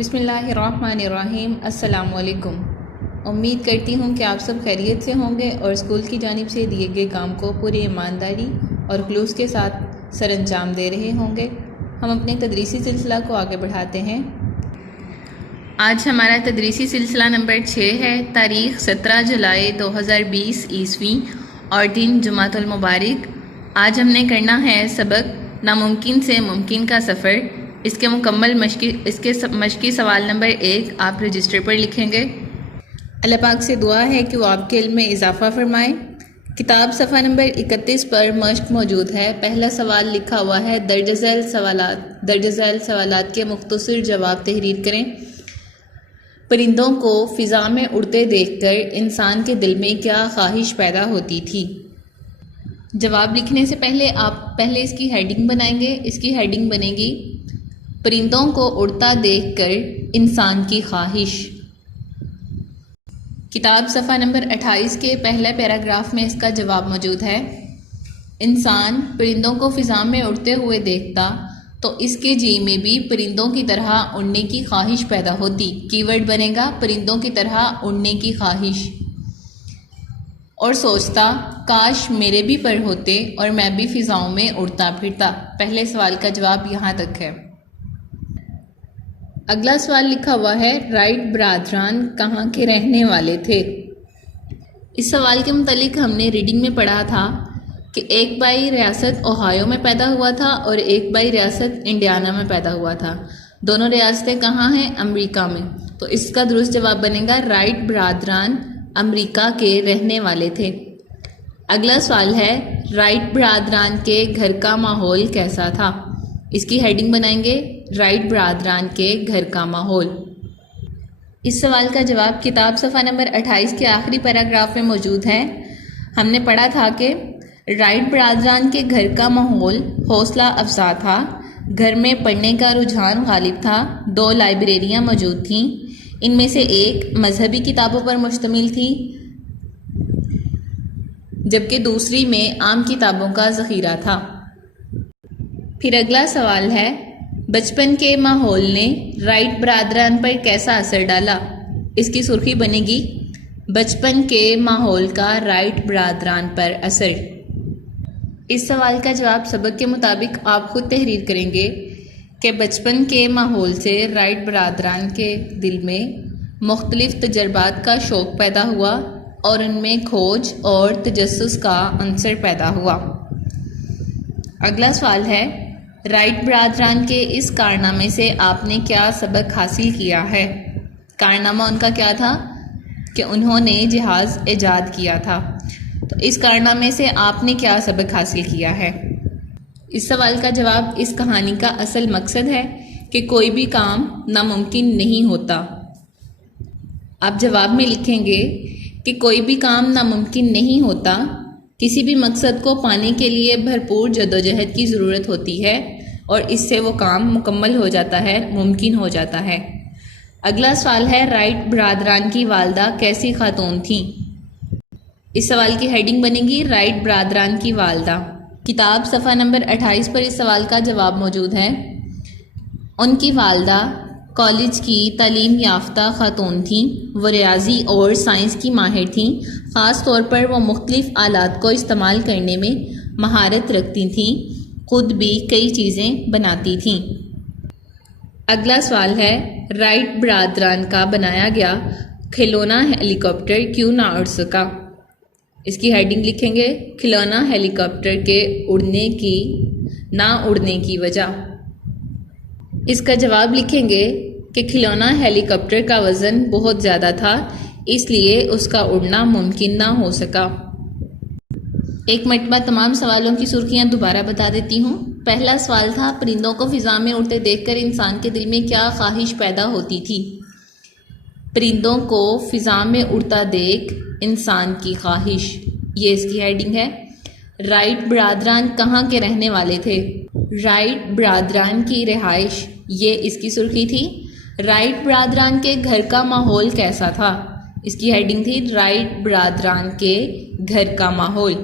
بسم اللہ الرحمن الرحیم۔ السلام علیکم۔ امید کرتی ہوں کہ آپ سب خیریت سے ہوں گے اور اسکول کی جانب سے دیے گئے کام کو پوری ایمانداری اور خلوص کے ساتھ سر انجام دے رہے ہوں گے۔ ہم اپنے تدریسی سلسلہ کو آگے بڑھاتے ہیں۔ آج ہمارا تدریسی سلسلہ نمبر 6 ہے۔ تاریخ 17 جولائی 2020 عیسوی اور دن جمعۃ المبارک۔ آج ہم نے کرنا ہے سبق ناممکن سے ممکن کا سفر۔ اس کے مکمل مشقی سوال نمبر 1 آپ رجسٹر پر لکھیں گے۔ اللہ پاک سے دعا ہے کہ وہ آپ کے علم میں اضافہ فرمائے۔ کتاب صفحہ نمبر 31 پر مشق موجود ہے۔ پہلا سوال لکھا ہوا ہے درج ذیل سوالات کے مختصر جواب تحریر کریں۔ پرندوں کو فضا میں اڑتے دیکھ کر انسان کے دل میں کیا خواہش پیدا ہوتی تھی؟ جواب لکھنے سے پہلے آپ پہلے اس کی ہیڈنگ بنائیں گے۔ اس کی ہیڈنگ بنے گی پرندوں کو اڑتا دیکھ کر انسان کی خواہش۔ کتاب صفحہ نمبر 28 کے پہلے پیراگراف میں اس کا جواب موجود ہے۔ انسان پرندوں کو فضا میں اڑتے ہوئے دیکھتا تو اس کے جی میں بھی پرندوں کی طرح اڑنے کی خواہش پیدا ہوتی۔ کی ورڈ بنے گا پرندوں کی طرح اڑنے کی خواہش، اور سوچتا کاش میرے بھی پر ہوتے اور میں بھی فضاؤں میں اڑتا پھرتا۔ پہلے سوال کا جواب یہاں تک ہے۔ اگلا سوال لکھا ہوا ہے رائٹ برادران کہاں کے رہنے والے تھے؟ اس سوال کے متعلق ہم نے ریڈنگ میں پڑھا تھا کہ ایک بھائی ریاست اوہایو میں پیدا ہوا تھا اور ایک بھائی ریاست انڈیانا میں پیدا ہوا تھا۔ دونوں ریاستیں کہاں ہیں؟ امریکہ میں۔ تو اس کا درست جواب بنے گا رائٹ برادران امریکہ کے رہنے والے تھے۔ اگلا سوال ہے رائٹ برادران کے گھر کا ماحول کیسا تھا؟ اس کی ہیڈنگ بنائیں گے رائٹ برادران کے گھر کا ماحول۔ اس سوال کا جواب کتاب صفحہ نمبر 28 کے آخری پیراگراف میں موجود ہے۔ ہم نے پڑھا تھا کہ رائٹ برادران کے گھر کا ماحول حوصلہ افزا تھا، گھر میں پڑھنے کا رجحان غالب تھا، 2 لائبریریاں موجود تھیں، ان میں سے ایک مذہبی کتابوں پر مشتمل تھی جبکہ دوسری میں عام کتابوں کا ذخیرہ تھا۔ پھر اگلا سوال ہے بچپن کے ماحول نے رائٹ برادران پر کیسا اثر ڈالا؟ اس کی سرخی بنے گی بچپن کے ماحول کا رائٹ برادران پر اثر۔ اس سوال کا جواب سبق کے مطابق آپ خود تحریر کریں گے کہ بچپن کے ماحول سے رائٹ برادران کے دل میں مختلف تجربات کا شوق پیدا ہوا اور ان میں کھوج اور تجسس کا عنصر پیدا ہوا۔ اگلا سوال ہے رائٹ برادران کے اس کارنامے سے آپ نے کیا سبق حاصل کیا ہے؟ کارنامہ ان کا کیا تھا کہ انہوں نے جہاز ایجاد کیا تھا۔ تو اس کارنامے سے آپ نے کیا سبق حاصل کیا ہے؟ اس سوال کا جواب اس کہانی کا اصل مقصد ہے کہ کوئی بھی کام ناممکن نہیں ہوتا۔ آپ جواب میں لکھیں گے کہ کوئی بھی کام ناممکن نہیں ہوتا، کسی بھی مقصد کو پانے کے لیے بھرپور جدوجہد کی ضرورت ہوتی ہے اور اس سے وہ کام مکمل ہو جاتا ہے، ممکن ہو جاتا ہے۔ اگلا سوال ہے رائٹ برادران کی والدہ کیسی خاتون تھیں؟ اس سوال کی ہیڈنگ بنے گی رائٹ برادران کی والدہ۔ کتاب صفحہ نمبر 28 پر اس سوال کا جواب موجود ہے۔ ان کی والدہ کالج کی تعلیم یافتہ خاتون تھیں، وہ ریاضی اور سائنس کی ماہر تھیں، خاص طور پر وہ مختلف آلات کو استعمال کرنے میں مہارت رکھتی تھیں، خود بھی کئی چیزیں بناتی تھیں۔ اگلا سوال ہے رائٹ برادران کا بنایا گیا کھلونا ہیلی کاپٹر کیوں نہ اڑ سکا؟ اس کی ہیڈنگ لکھیں گے کھلونا ہیلی کاپٹر کے نہ اڑنے کی وجہ۔ اس کا جواب لکھیں گے کہ کھلونا ہیلی کاپٹر کا وزن بہت زیادہ تھا، اس لیے اس کا اڑنا ممکن نہ ہو سکا۔ ایک مرتبہ تمام سوالوں کی سرخیاں دوبارہ بتا دیتی ہوں۔ پہلا سوال تھا پرندوں کو فضا میں اڑتے دیکھ کر انسان کے دل میں کیا خواہش پیدا ہوتی تھی؟ پرندوں کو فضا میں اڑتا دیکھ انسان کی خواہش، یہ اس کی ہیڈنگ ہے۔ رائٹ برادران کہاں کے رہنے والے تھے؟ رائٹ برادران کی رہائش، یہ اس کی سرخی تھی۔ رائٹ برادران کے گھر کا ماحول کیسا تھا؟ اس کی ہیڈنگ تھی رائٹ برادران کے گھر کا ماحول۔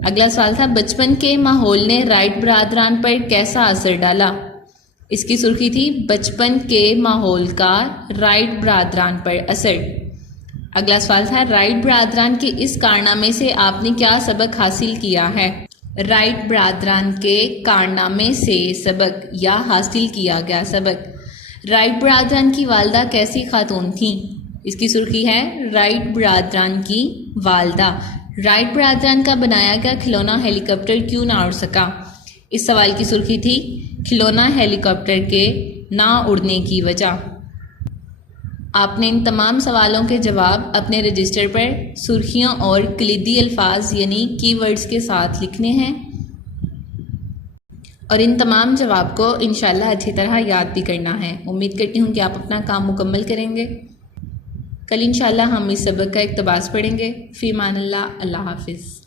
اگلا سوال تھا بچپن کے ماحول نے رائٹ برادران پر کیسا اثر ڈالا؟ اس کی سرخی تھی بچپن کے ماحول کا رائٹ برادران پر اثر۔ اگلا سوال تھا رائٹ برادران کے اس کارنامے سے آپ نے کیا سبق حاصل کیا ہے؟ رائٹ برادران کے کارنامے سے سبق یا حاصل کیا گیا سبق۔ رائٹ برادران کی والدہ کیسی خاتون تھیں؟ اس کی سرخی ہے رائٹ برادران کی والدہ۔ رائٹ برادران کا بنایا گیا کھلونا ہیلی کاپٹر کیوں نہ اڑ سکا؟ اس سوال کی سرخی تھی کھلونا ہیلی کاپٹر کے نہ اڑنے کی وجہ۔ آپ نے ان تمام سوالوں کے جواب اپنے رجسٹر پر سرخیوں اور کلیدی الفاظ یعنی کی ورڈز کے ساتھ لکھنے ہیں اور ان تمام جواب کو انشاءاللہ اچھی طرح یاد بھی کرنا ہے۔ امید کرتی ہوں کہ آپ اپنا کام مکمل کریں گے۔ کل انشاءاللہ ہم اس سبق کا اقتباس پڑھیں گے۔ فی امان اللہ، اللہ حافظ۔